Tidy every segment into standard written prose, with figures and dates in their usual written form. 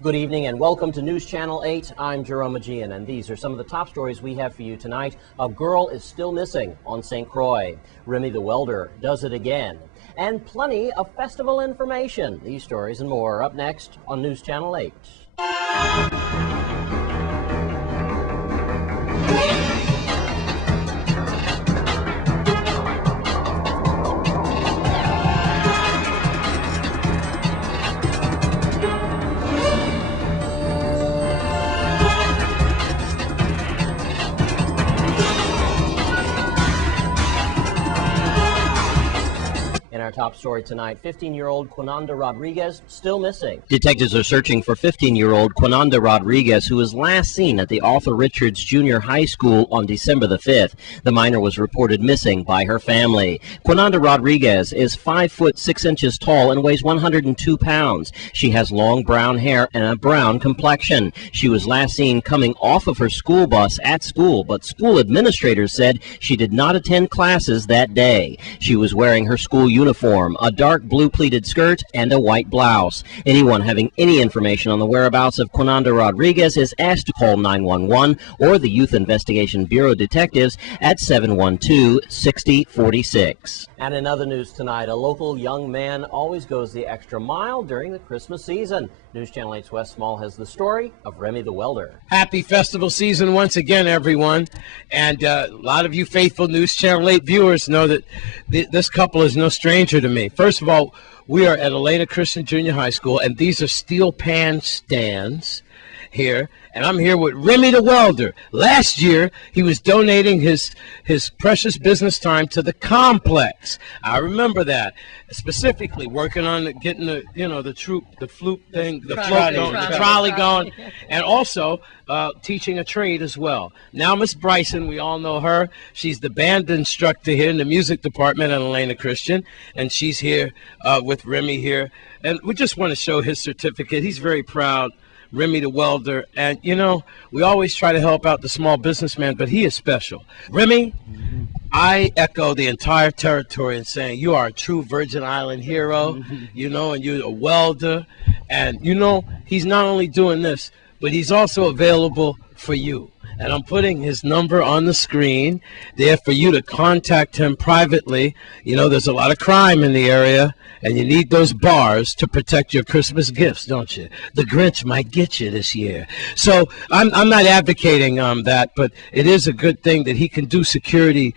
Good evening and welcome to News Channel 8. I'm Jerome Aegean, and these are some of the top stories we have for you tonight. A girl is still missing on St. Croix. Remy the welder does it again. And plenty of festival information. These stories and more up next on News Channel 8. In our top story tonight, 15-year-old Quinanda Rodriguez still missing. Detectives are searching for 15-year-old Quinanda Rodriguez, who was last seen at the Arthur Richards Junior High School on December the 5th. The minor was reported missing by her family. Quinanda Rodriguez is 5 foot 6 inches tall and weighs 102 pounds. She has long brown hair and a brown complexion. She was last seen coming off of her school bus at school, but school administrators said she did not attend classes that day. She was wearing her school uniform, a dark blue pleated skirt, and a white blouse. Anyone having any information on the whereabouts of Quinanda Rodriguez is asked to call 911 or the Youth Investigation Bureau detectives at 712-6046. And in other news tonight, a local young man always goes the extra mile during the Christmas season. News Channel 8's Wes Small has the story of Remy the welder. Happy festival season once again, everyone. And a lot of you faithful News Channel 8 viewers know that this couple is no stranger to me. First of all, we are at Elena Christian Junior High School, and these are steel pan stands here. And I'm here with Remy the welder. Last year, he was donating his precious business time to the complex. I remember that. Specifically working on getting the flute thing, the trolley going, and also teaching a trade as well. Now Miss Bryson, we all know her. She's the band instructor here in the music department at Elena Christian, and she's here with Remy here. And we just want to show his certificate. He's very proud. Remy the welder, and we always try to help out the small businessman, but he is special. Remy, I echo the entire territory in saying you are a true Virgin Island hero, and you're a welder, and he's not only doing this, but he's also available for you. And I'm putting his number on the screen there for you to contact him privately. There's a lot of crime in the area, and you need those bars to protect your Christmas gifts, don't you? The Grinch might get you this year. So I'm not advocating that, but it is a good thing that he can do security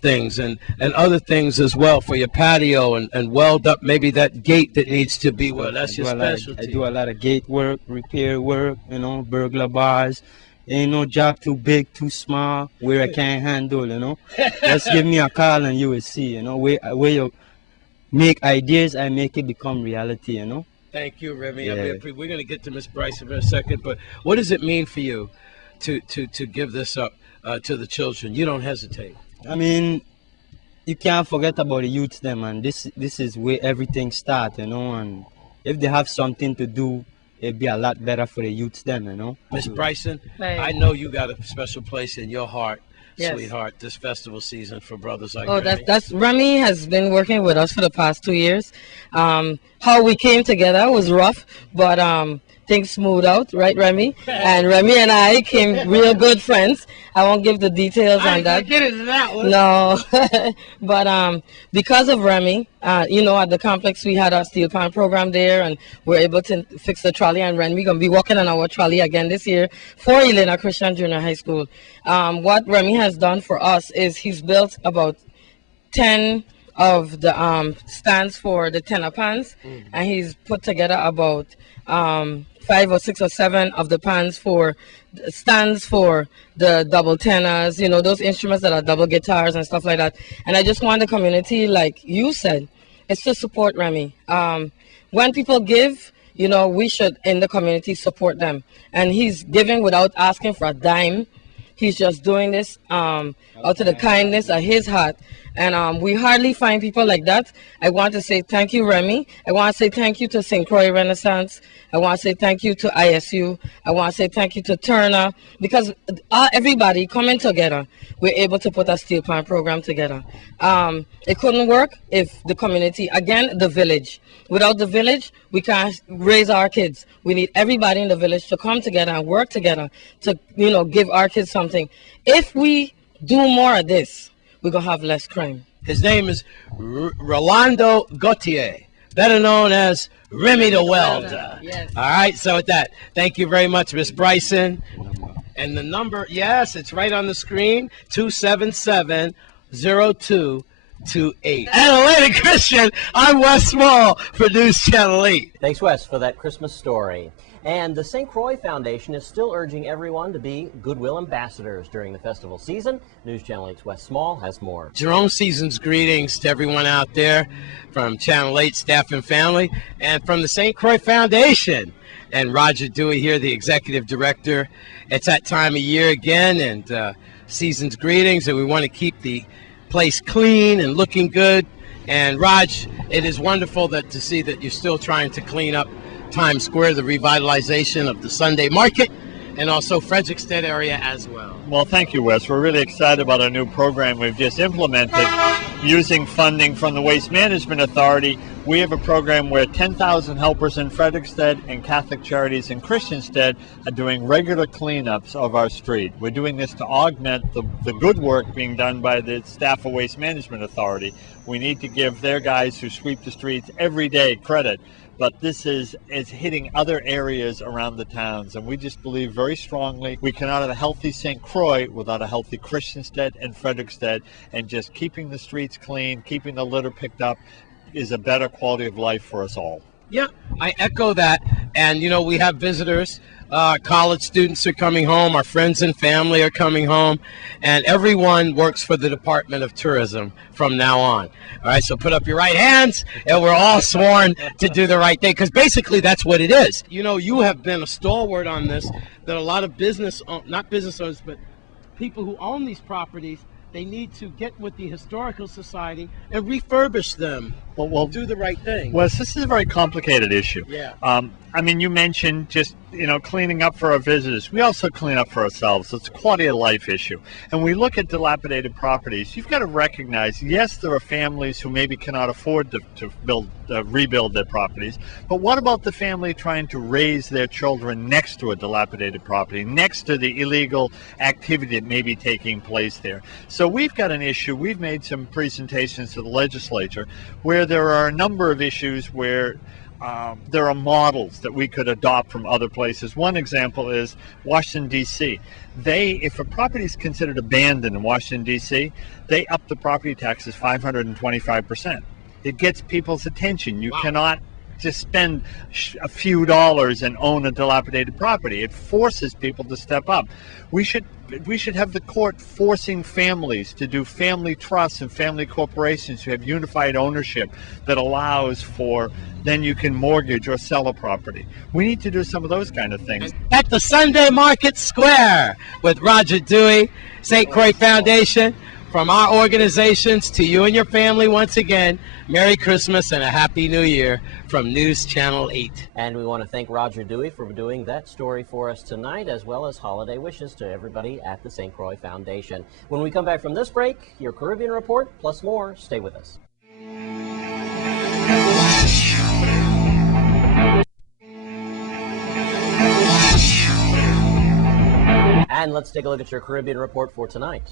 things and other things as well for your patio and weld up maybe that gate that needs to be well. That's your specialty. I do a lot of gate work, repair work, burglar bars. Ain't no job too big, too small, where I can't handle, Just give me a call and you will see, where you make ideas, I make it become reality, Thank you, Remy. Yeah. We're going to get to Miss Bryson in a second, but what does it mean for you to give this up to the children? You don't hesitate. I mean, you can't forget about the youth, them, and this is where everything starts, and if they have something to do, it'd be a lot better for the youths then, Miss Bryson, Right. I know you got a special place in your heart, Yes. sweetheart, this festival season for brothers like Oh, Remy. that's Remy has been working with us for the past 2 years. How we came together was rough, but things smoothed out, right, Remy? And Remy and I came real good friends. I won't give the details on that. Get into that one. No, but because of Remy, at the complex we had our steel pan program there, and we're able to fix the trolley. And Remy gonna be working on our trolley again this year for Elena Christian Junior High School. What Remy has done for us is he's built about 10 of the stands for the tenor pans, and he's put together about 5 or 6 or 7 of the pans for stands for the double tenors, those instruments that are double guitars and stuff like that. And I just want the community, like you said, it's to support Remy. When people give, we should in the community support them. And he's giving without asking for a dime. He's just doing this out of the kindness of his heart. And we hardly find people like that. I want to say thank you, Remy. I want to say thank you to St. Croix Renaissance. I want to say thank you to ISU. I want to say thank you to Turner, because everybody coming together, we're able to put a steel pan program together. It couldn't work if the community, again, the village. Without the village, we can't raise our kids. We need everybody in the village to come together and work together to, give our kids something. If we do more of this, we're going to have less crime. His name is Rolando Gautier, better known as Remy the Welder. Yes. All right, so with that, thank you very much, Miss Bryson. And the number, yes, it's right on the screen, 277-0228. And Atlanta Christian, I'm Wes Small for News Channel 8. Thanks, Wes, for that Christmas story. And the St. Croix Foundation is still urging everyone to be goodwill ambassadors during the festival season. News Channel 8's Wes Small has more. Jerome Season's greetings to everyone out there from Channel 8 staff and family, and from the St. Croix Foundation. And Roger Dewey here, the executive director. It's that time of year again, and Season's greetings, and we want to keep the place clean and looking good. And Raj, it is wonderful to see that you're still trying to clean up Times Square, the revitalization of the Sunday market, and also Frederickstead area as well. Well, thank you, Wes. We're really excited about our new program we've just implemented using funding from the Waste Management Authority. We have a program where 10,000 helpers in Frederickstead and Catholic Charities in Christiansted are doing regular cleanups of our street. We're doing this to augment the good work being done by the staff of Waste Management Authority. We need to give their guys who sweep the streets every day credit. But this is hitting other areas around the towns, and we just believe very strongly we cannot have a healthy St. Croix without a healthy Christiansted and Frederickstead, and just keeping the streets clean, keeping the litter picked up is a better quality of life for us all. Yeah, I echo that. And, we have visitors. College students are coming home. Our friends and family are coming home. And everyone works for the Department of Tourism from now on. All right, so put up your right hands, and we're all sworn to do the right thing, because basically that's what it is. You have been a stalwart on this, that a lot of not business owners, but people who own these properties, they need to get with the Historical Society and refurbish them. Well, do the right thing. Wes, this is a very complicated issue. Yeah. You mentioned just, cleaning up for our visitors. We also clean up for ourselves. It's a quality of life issue. And we look at dilapidated properties. You've got to recognize, yes, there are families who maybe cannot afford to rebuild their properties. But what about the family trying to raise their children next to a dilapidated property, next to the illegal activity that may be taking place there? So we've got an issue. We've made some presentations to the legislature where there are a number of issues where there are models that we could adopt from other places. One example is Washington, D.C. If a property is considered abandoned in Washington, D.C., they up the property taxes 525%. It gets people's attention. You cannot just spend a few dollars and own a dilapidated property. It forces people to step up. We should have the court forcing families to do family trusts and family corporations who have unified ownership that allows for, then you can mortgage or sell a property. We need to do some of those kind of things. At the Sunday Market Square with Roger Dewey, St. Croix Foundation. From our organizations to you and your family, once again, Merry Christmas and a Happy New Year from News Channel 8. And we want to thank Roger Dewey for doing that story for us tonight, as well as holiday wishes to everybody at the St. Croix Foundation. When we come back from this break, your Caribbean Report, plus more. Stay with us. And let's take a look at your Caribbean Report for tonight.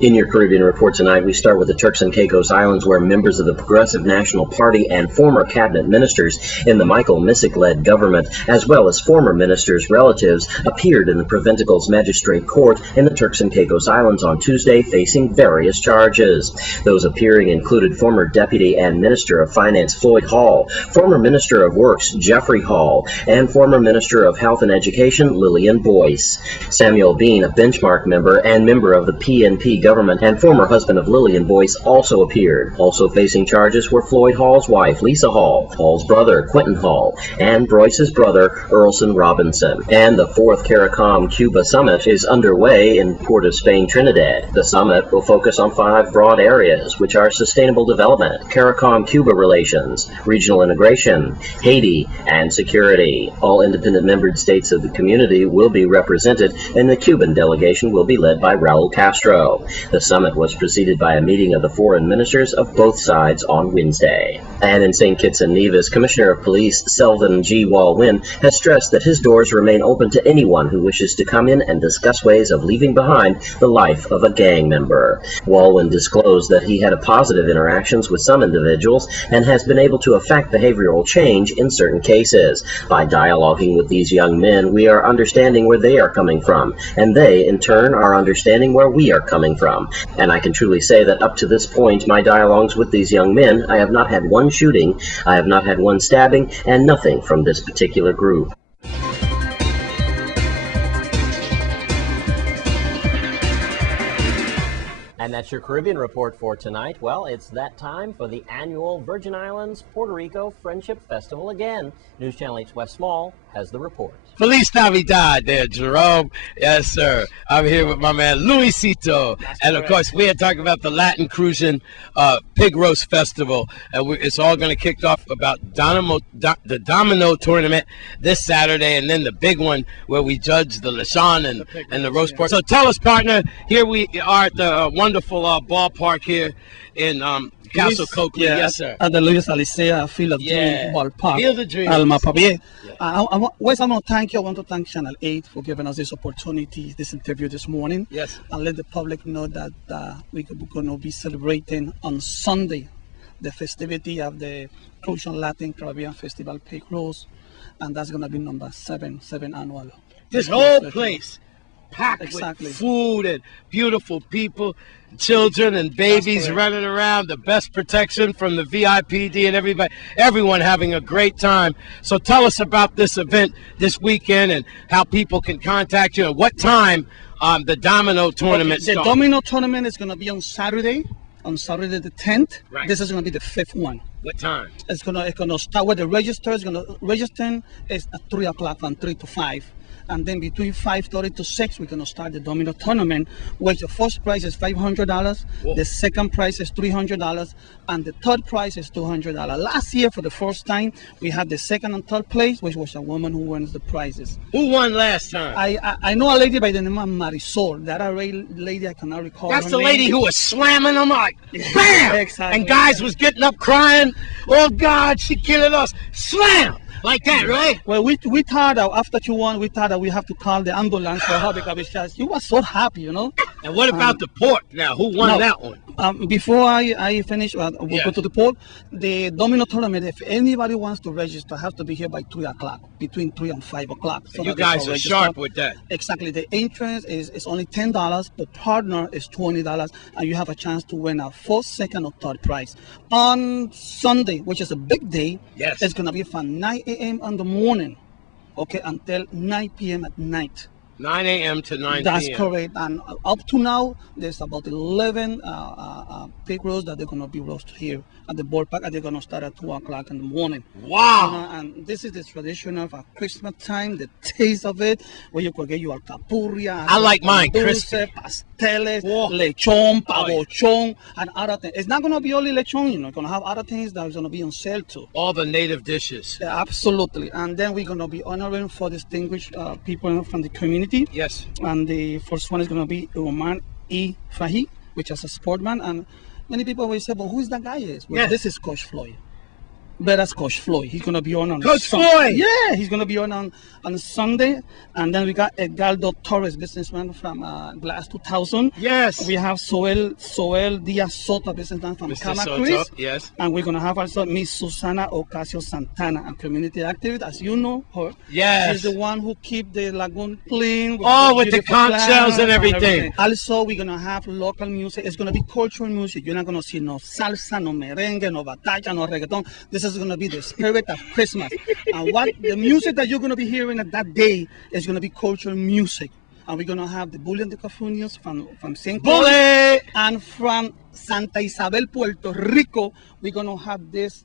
In your Caribbean Report tonight, we start with the Turks and Caicos Islands, where members of the Progressive National Party and former cabinet ministers in the Michael Missick-led government, as well as former ministers' relatives, appeared in the Provincial's Magistrate Court in the Turks and Caicos Islands on Tuesday, facing various charges. Those appearing included former Deputy and Minister of Finance Floyd Hall, former Minister of Works Jeffrey Hall, and former Minister of Health and Education Lillian Boyce. Samuel Bean, a benchmark member and member of the PNP government and former husband of Lillian Boyce also appeared. Also facing charges were Floyd Hall's wife, Lisa Hall, Hall's brother, Quentin Hall, and Boyce's brother, Earlson Robinson. And the 4th CARICOM Cuba Summit is underway in Port of Spain, Trinidad. The summit will focus on 5 broad areas, which are sustainable development, CARICOM-Cuba relations, regional integration, Haiti, and security. All independent member states of the community will be represented, and the Cuban delegation will be led by Raul Castro. The summit was preceded by a meeting of the foreign ministers of both sides on Wednesday. And in St. Kitts and Nevis, Commissioner of Police Selvin G. Walwyn has stressed that his doors remain open to anyone who wishes to come in and discuss ways of leaving behind the life of a gang member. Walwyn disclosed that he had a positive interactions with some individuals and has been able to affect behavioral change in certain cases. By dialoguing with these young men, we are understanding where they are coming from, and they, in turn, are understanding where we are coming from. And I can truly say that up to this point, my dialogues with these young men, I have not had one shooting, I have not had one stabbing, and nothing from this particular group. And that's your Caribbean report for tonight. Well, it's that time for the annual Virgin Islands Puerto Rico Friendship Festival again. News Channel 8's Wes Small has the report. Feliz Navidad there, Jerome. Yes, sir. I'm here with my man, Luisito. And, of course, we are talking about the Latin Crucian Pig Roast Festival. And it's all going to kick off about the Domino Tournament this Saturday, and then the big one where we judge the Lechon and the roast pork. So tell us, partner, here we are at the wonderful ballpark here in Castle Coakley. Yes, sir. At the Luis Alicea Field of Dreams Ballpark. Field of Dreams. Alma Papier. Wes, I want to thank you. I want to thank Channel 8 for giving us this opportunity, this interview this morning. Yes. And let the public know that we're going to be celebrating on Sunday the festivity of the Crucian Latin Caribbean Festival Pig Roast. And that's going to be number 7 annual. This whole place packed with food and beautiful people, children and babies running around, the best protection from the VIPD and everyone having a great time. So tell us about this event this weekend and how people can contact you and what time the Domino Tournament starts. The Domino Tournament is going to be on Saturday the 10th. Right. This is going to be the 5th one. What time? It's going to start with the register. Registering is at 3 o'clock from 3 to 5. And then between 5:30 to 6, we're going to start the Domino Tournament, which the first prize is $500, the second prize is $300, and the third prize is $200. Last year, for the first time, we had the second and third place, which was a woman who wins the prizes. Who won last time? I know a lady by the name of Marisol. That a lady I cannot recall. That's her the name. lady who was slamming them like, bam! Exactly. And guys was getting up crying, oh God, she killing us. Slam! Like that, right? Well, we thought that after you won, we thought that we have to call the ambulance for her because she was so happy, you know. And what about the pork now? Who won that one? Before I finish, we'll go to the poll. The Domino Tournament, if anybody wants to register, have to be here by 3 o'clock, between 3 and 5 o'clock. So you guys are sharp with that. Exactly. The entrance is only $10. The partner is $20, and you have a chance to win a first, second, or third prize. On Sunday, which is a big day, it's going to be from 9 a.m. in the morning, okay, until 9 p.m. at night. 9 a.m. to 9 p.m. That's correct. And up to now, there's about 11 pig roasts that they're going to be roasted here at the ballpark, and they're going to start at 2 o'clock in the morning. Wow. And this is the tradition of Christmas time, the taste of it, where you could get your alcapurria. I like mine, dulce, pasteles, lechon, pavochon, and other things. It's not going to be only lechon, you know. It's going to have other things that are going to be on sale too. All the native dishes. Yeah, absolutely. And then we're going to be honoring for distinguished people from the community. Yes. And the first one is going to be Roman E. Fahy, which is a sportman. And many people will say, but who's that guy? Well, this is Coach Floyd. But that's Coach Floyd. He's going to be on Coach Floyd! Yeah, he's going to be on Sunday. And then we got Edgardo Torres, businessman from Glass 2000. Yes. We have Soel Diaz Soto, businessman from Camacris. Yes. And we're going to have also Miss Susana Ocasio Santana, a community activist. As you know her. Yes. She's the one who keep the lagoon clean. With the conch shells and everything. Also, we're going to have local music. It's going to be cultural music. You're not going to see no salsa, no merengue, no batalla, no reggaeton. This is going to be the spirit of Christmas. And what the music that you're going to be hearing at that day is going to be cultural music. and we're gonna have the Bullion de Cafunios from St. Croix, Bully! and from Santa Isabel, Puerto Rico, we're gonna have this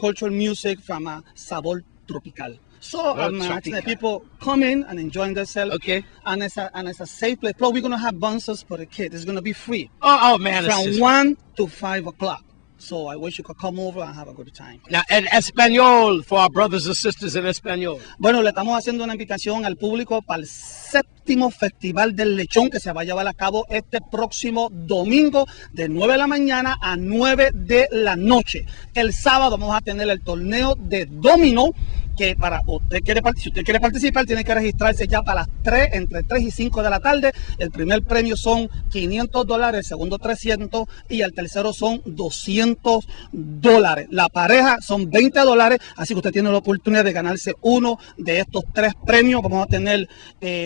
cultural music from Sabor Tropical. So I'm asking the people come in and enjoy themselves. Okay. And it's a safe place. Plus, we're gonna have bouncers for the kids. It's gonna be free Oh man, it's from just... 1 to 5 o'clock. So I wish you could come over and have a good time. Now, en español, for our brothers and sisters in español. Bueno, le estamos haciendo una invitación al público para el 7º Festival del Lechón que se va a llevar a cabo este próximo domingo de 9 de la mañana a 9 de la noche. El sábado vamos a tener el torneo de dominó, que para si usted quiere participar tiene que registrarse ya para las 3, entre 3 y 5 de la tarde. El primer premio son $500, el segundo 300 y el tercero son $200. La pareja son $20, así que usted tiene la oportunidad de ganarse uno de estos 3 premios. Vamos a tener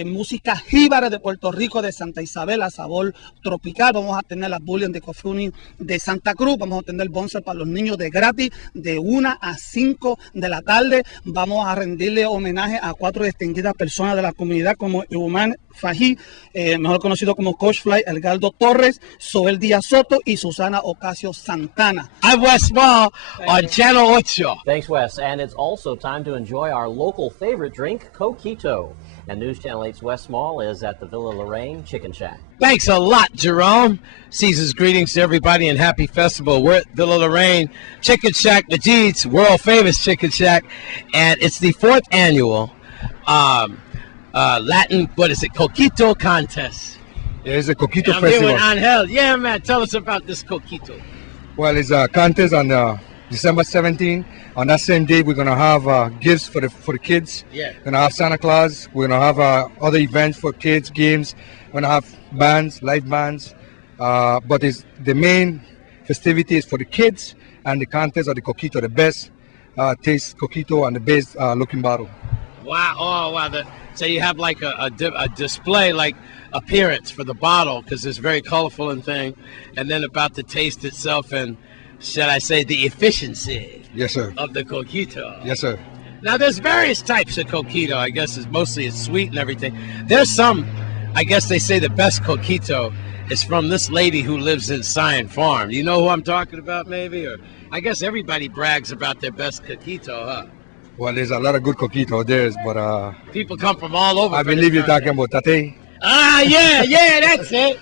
música jíbara de Puerto Rico, de Santa Isabel, a Sabor Tropical. Vamos a tener las Bullion de Cafuni de Santa Cruz. Vamos a tener bonser para los niños de gratis de 1 a 5 de la tarde. Vamos a rendirle homenaje a 4 distinguidas personas de la comunidad como Euman Fají, mejor conocido como Coach Fly, Edgardo Torres, Soel Díaz Soto y Susana Ocasio Santana. I'm Wes Small on Channel 8. Thanks, Wes. And it's also time to enjoy our local favorite drink, Coquito. And News Channel 8's Wes Small is at the Villa Lorraine Chicken Shack. Thanks a lot, Jerome. Season's greetings to everybody and happy festival. We're at Villa Lorraine Chicken Shack, Majid's world famous Chicken Shack, and it's the 4th annual Latin, Coquito contest. It's a Coquito I'm here Festival. with Angel. Yeah, man, tell us about this Coquito. Well, it's a contest on December 17th. On that same day, we're gonna have gifts for the kids. Yeah. We're gonna have Santa Claus. We're gonna have other events for kids, games. We're gonna have bands, live bands. But the main festivity is for the kids, and the contest of the Coquito, the best taste Coquito and the best looking bottle. Wow! Oh, wow! So you have like a display, like appearance for the bottle, because it's very colorful and thing, and then about the taste itself and, should I say, the efficiency. Yes, sir. Of the Coquito. Yes, sir. Now, there's various types of Coquito. I guess it's sweet and everything. There's some, I guess they say the best Coquito is from this lady who lives in Scion Farm. You know who I'm talking about, maybe? Or I guess everybody brags about their best Coquito, huh? Well, there's a lot of good Coquito there, but people come from all over. I believe you're talking about Tate. Ah, yeah, that's it.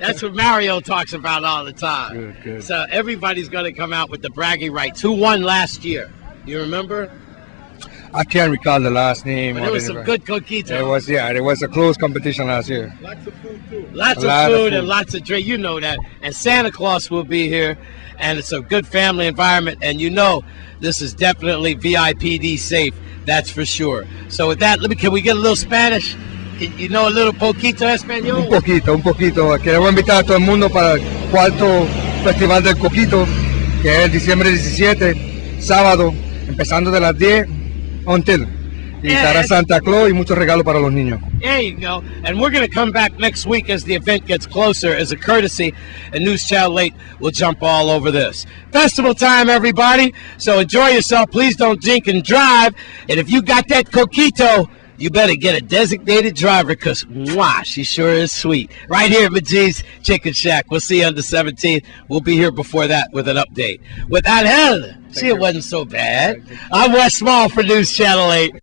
That's what Mario talks about all the time. Good. So everybody's going to come out with the bragging rights. Who won last year? You remember? I can't recall the last name. But there was some good Coquito. It was a close competition last year. Lots of food, too. Lots of food and lots of drink. You know that. And Santa Claus will be here. And it's a good family environment. And you know this is definitely VIPD safe. That's for sure. So with that, can we get a little Spanish? You know a little poquito español? Un poquito. Queremos invitar a todo el mundo para el 4º Festival del Coquito, que es el diciembre 17, sábado, empezando de las 10 until. Y estará Santa Claus y muchos regalos para los niños. There you go. And we're going to come back next week as the event gets closer as a courtesy, and News Channel 8 will jump all over this. Festival time, everybody. So enjoy yourself. Please don't drink and drive. And if you got that Coquito, you better get a designated driver, because, mwah, she sure is sweet. Right here at Majid's Chicken Shack. We'll see you on the 17th. We'll be here before that with an update. With Angel, see, it wasn't so bad. I'm Wes Small for News Channel 8.